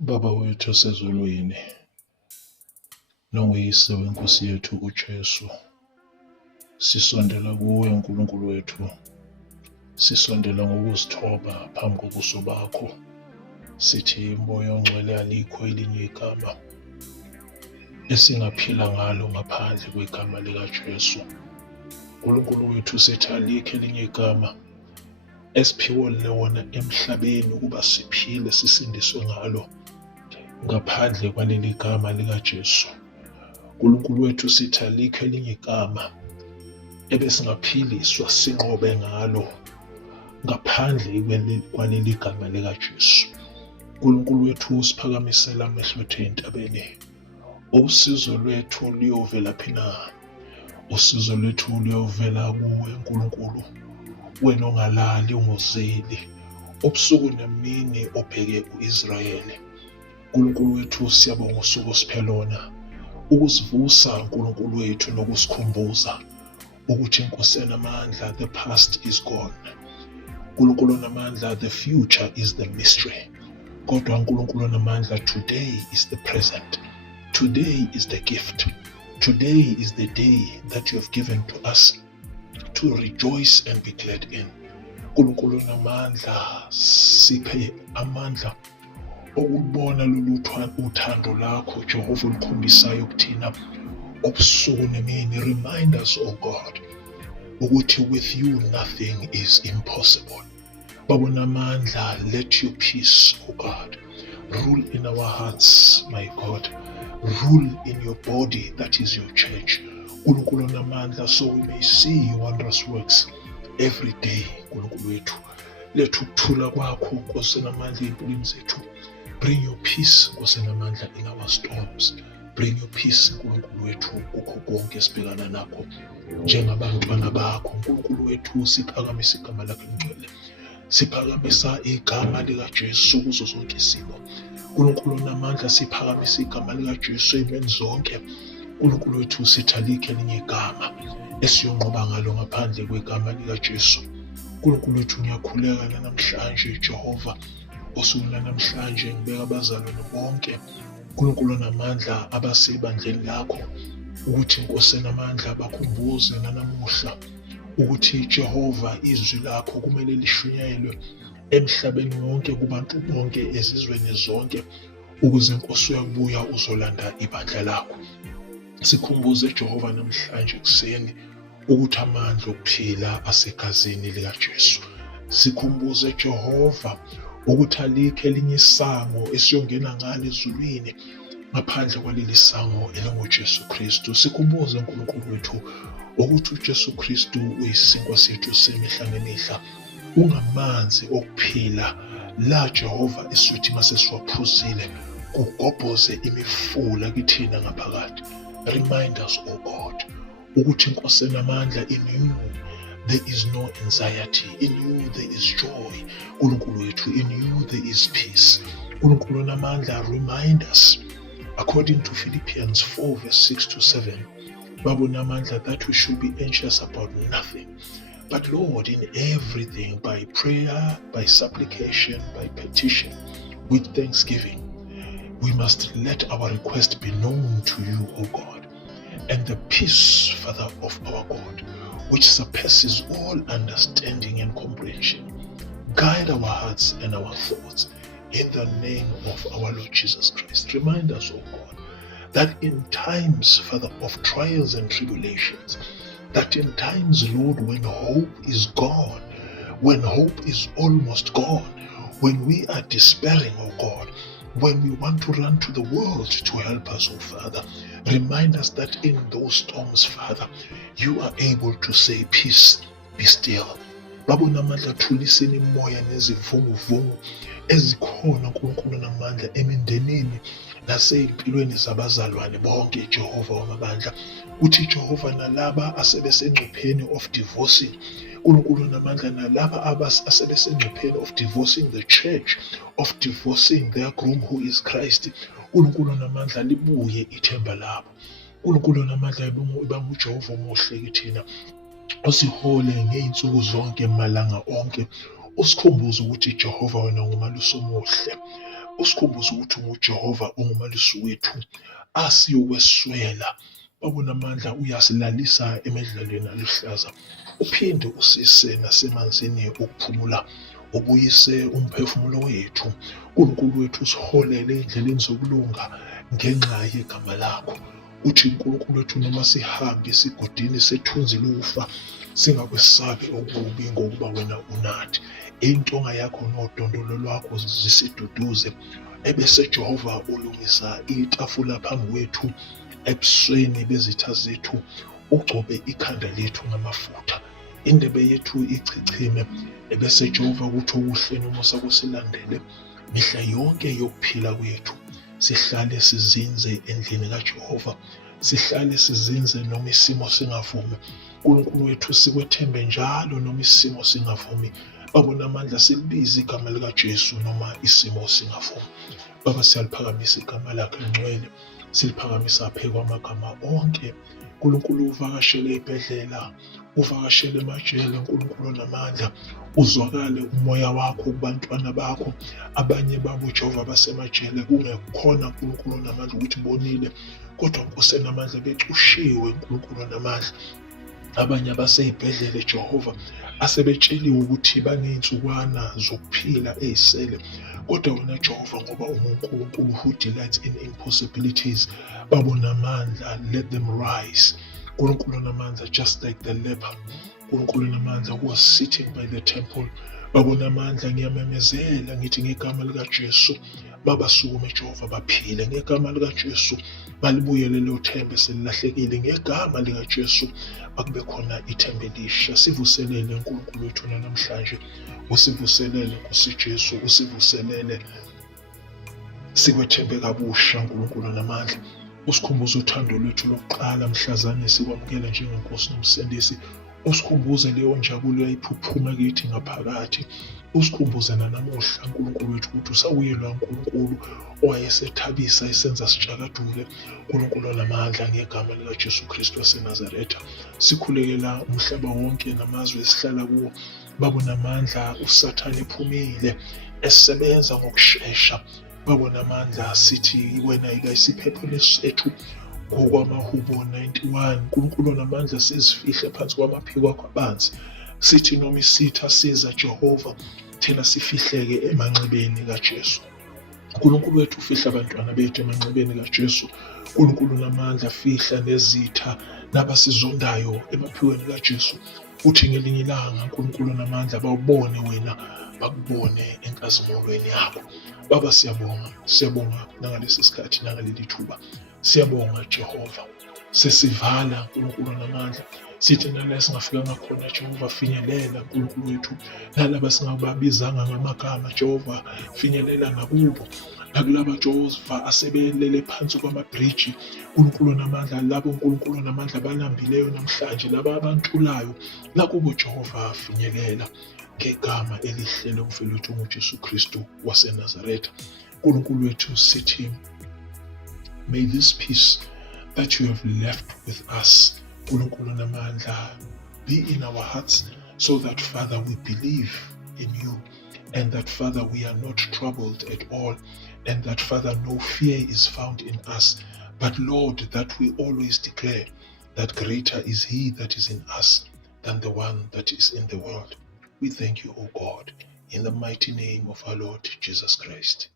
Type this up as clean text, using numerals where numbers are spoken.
Baba wethu osezulwini, nonguyise wenkosi yethu uJesu, sisondela kuwe uNkulunkulu wethu, sisondela ngokuzithoba phambi kobuso bakho. Sithi Moya Ongcwele alikho elinye igama esingaphila ngalo ngaphandle kwegama likaJesu. uNkulunkulu wethu, sithi alikho elinye igama esiphiwe lona emhlabeni ukuba siphile sisindiswe ngalo ngaphandle kwaleli gama likaJesu. uNkulunkulu wethu, sithi alikho elinye igama ebesingaphiliswa sinqobe ngalo ngaphandle kwaleli gama likaJesu. uNkulunkulu wethu, siphakamisela amehlo ethu entabeni. Usizo lwethu luyovelaphi na? Usizo lwethu luyovela kuwe Nkulunkulu, wena ongalali, ungozeli, ubusuku nemini obheke u-Israyeli. uNkulunkulu wethu, siyabonga usuku osiphe lona ukusivusa uNkulunkulu wethu nokusikhumbuza ukuthi Nkosi enamandla, the past is gone. uNkulunkulu onamandla, the future is the mystery. Kodwa uNkulunkulu onamandla, today is the present. Today is the gift. Today is the day that you have given to us to rejoice and be glad in. uNkulunkulu onamandla, siphe amandla okubona lolu uthando lakho Jehova olukhombisayo kuthina obusuku nemini. Remind us, oh God, ukuthi with you nothing is impossible. Babona amandla, let your peace, oh God, rule in our hearts, my God. Rule in your body, that is your church. uNkulunkulu onamandla, so we may see your wondrous works every day. uNkulunkulu wethu, letha ukuthula kwakho Nkosi enamandla empilweni zethu. Bring your peace Nkosi enamandla in our storms. Bring your peace uNkulunkulu wethu kukho konke esibhekana nakho njengabantwana bakho. uNkulunkulu wethu, siphakamisa igama lakho elingcwele, siphakamisa igama likaJesu kuzo zonke izimo. uNkulunkulu onamandla, siphakamisa igama likaJesu ey'meni zonke. uNkulunkulu wethu, sithi alikho elinye igama esiyonqoba ngalo ngaphandle kwegama likaJesu. uNkulunkulu wethu, ngiyakhuleka namhlanje Jehova, osuku lanamhlanje ngibeka abazalwane bonke uNkulunkulu onamandla abasebandleni lakho ukuthi Nkosi enamandla bakhumbuze nanamuhla ukuthi Jehova, izwi lakho kumele lishunyayelwe emhlabeni wonke, kubantu bonke, ezizweni zonke, ukuze Nkosi uyakubuya uzolanda ibandla lakho. Sikhumbuze Jehova namhlanje ekuseni ukuthi amandla okuphila asegazini likaJesu. Sikhumbuze Jehova ukuthi alikho elinye isango esiyongena ngalo ezulwini ngaphandle kwaleli sango elinguJesu Kristu. Sikhumbuze uNkulunkulu wethu ukuthi uJesu Kristu uyisinkwa sethu semihla nemihla, ungamanzi okuphila la Jehova esithi mase siwaphuzile kugobhoze imifula kithina ngaphakathi. Remind us, oh God, ukuthi Nkosi enamandla, in you there is no anxiety. In you there is joy. uNkulunkulu wethu, in you there is peace. uNkulunkulu onamandla, remind us according to Philippians 4 verse 6 to 7, babona amandla, that we should be anxious about nothing, but Lord, in everything, by prayer, by supplication, by petition, with thanksgiving, we must let our request be known to you, O God. And the peace, Father of our God, which surpasses all understanding and comprehension, guide our hearts and our thoughts in the name of our Lord Jesus Christ. Remind us, O God, that in times, Father, of trials and tribulations, that in times, Lord, when hope is gone, when hope is almost gone, when we are despairing, O God, when we want to run to the world to help us, oh Father, remind us that in those storms, Father, you are able to say, peace, be still. Babona amandla, thuliseni imoya nezivunguvungu ezikhona uNkulunkulu onamandla emindenini nasey'mpilweni zabazalwane bonke, Jehova wamabandla. Uthi Jehova, nalaba asebesengcupheni of divorcing, uNkulunkulu onamandla, nalaba asebesengcupheni of divorcing the church, of divorcing their groom who is Christ, uNkulunkulu onamandla, libuye ithemba labo. uNkulunkulu onamandla, ibanga uJehova omuhle kithina, osihole ngey'nsuku zonke, malanga onke, usikhumbuze ukuthi Jehova, wena ngumalusi omuhle. usikhumbuze ukuthi unguJehova ongumalisi wethu, asiyokweswela. Babona amandla uyasilalisa emidlalweni aluhlaza, uphinde usise nasemanzini okuphumula, ubuyise umphefumulo wethu. uNkulunkulu wethu, usiholele endleleni zokulunga ngenxa yegama lakho. Uthi uNkulunkulu wethu, noma sihambe esigodini sethunzi lokufa, singakwesabi okubi, ngokuba wena unathi. Intonga yakho nodondolo lwakho zisiduduze. Ebese Jehova ulungisa itafula phambi kwethu ebusweni bezitha zethu, ugcobe ikhanda lethu ngamafutha, indebe yethu ichichime. Ebese Jehova kuthi okuhle nomusa kusilandele mihla yonke yokuphila kwethu. Sihlale sizinze endlini kaJehova, sihlale sizinze noma isimo singavumi. uNkulunkulu wethu, sikwethembe njalo noma isimo singavumi. Babona amandla, silibize igama likaJesu noma isimo singavumi. Baba, siyaliphakamisa igama lakhe ngcwele, siliphakamisa phezu kwamagama onke. uNkulunkulu, uvakashele ezibhedlela, uvakashele emajele, uNkulunkulu onamandla, uzwakale umoya wakho kubantwana bakho. Abanye babo Jehova basemajele, kungekhona uNkulunkulu onamandla ukuthi bonile, kodwa usenamandla becushiwe, uNkulunkulu onamandla. Abanye abasey'bhedlele Jehova, asebetsheliwe ukuthi baney'nsukwana zokuphila ey'sele, kodwa wena Jehova, ngoba unguNkulunkulu who delights in impossibilities, babona amandla, let them rise. uNkulunkulu onamandla, just like the leper, uNkulunkulu onamandla who was sitting by the temple, babona amandla. Ngiyamemezela ngithi ngegama likaJesu, babasukume Jehova, baphile ngegama likaJesu. Balibuyele lelo themba selilahlekile ngegama likaJesu. Akube khona ithemba elisha. Sivuselele uNkulunkulu wethu namhlanje, usivuselele Nkosi Jesu, usivuselele, sikwethembe kabusha uNkulunkulu onamandla. Usikhumbuze uthando lwethu lokuqala mhlazane sikwamukela njengeNkosi noMsindisi. Usikhumbuze leyo njabulo eyayiphuphuma kithi ngaphakathi. Usikhumbuze nanamuhla uNkulunkulu wethu ukuthi usawuyelwa uNkulunkulu owayesethabisa esenza sitshakadule. uNkulunkulu onamandla, ngegama likaJesu Kristu waseNazaretha, sikhulekela umhlaba wonke namazwe esihlala kuwo. Babona amandla, uSathane ephumile esebenza ngokushesha. Babona amandla, sithi wena yikayisiphepho sethu ngokwamaHubo 91. uNkulunkulu onamandla, sizifihle phansi kwamaphiko akho abanzi. Sithi noma isitha siza Jehova, thina sifihleke emanxebeni kaJesu. uNkulunkulu wethu, ufihla abantwana bethu emanxebeni kaJesu. uNkulunkulu onamandla, fihla nezitha nabasizondayo emaphikweni kaJesu. Uthi ngelinye ilanga uNkulunkulu onamandla bawubone wena, bakubone enkazimulweni yakho. Baba, siyabonga nangalesi sikhathi, nangaleli thuba. Siyabonga Jehova, sesivala uNkulunkulu onamandla. Sithi nala singafikanga khona Jehova, finyelela uNkulunkulu wethu. Nalaba singababizanga ngamagama Jehova, finyelela nakubo. Nakulaba Jehova asebelele phansi kwamabhriji, uNkulunkulu onamandla, labo uNkulunkulu onamandla balambileyo namhlanje, laba abantulayo, nakubo Jehova finyelela ngegama elihle lomfelo wethu uJesu Kristu waseNazaretha. uNkulunkulu wethu, sithi may this peace that you have left with us, uNkulunkulu onamandla, be in our hearts, so that Father, we believe in you, and that Father, we are not troubled at all, and that Father, no fear is found in us, but Lord, that we always declare that greater is he that is in us than the one that is in the world. We thank you, O God, in the mighty name of our Lord Jesus Christ.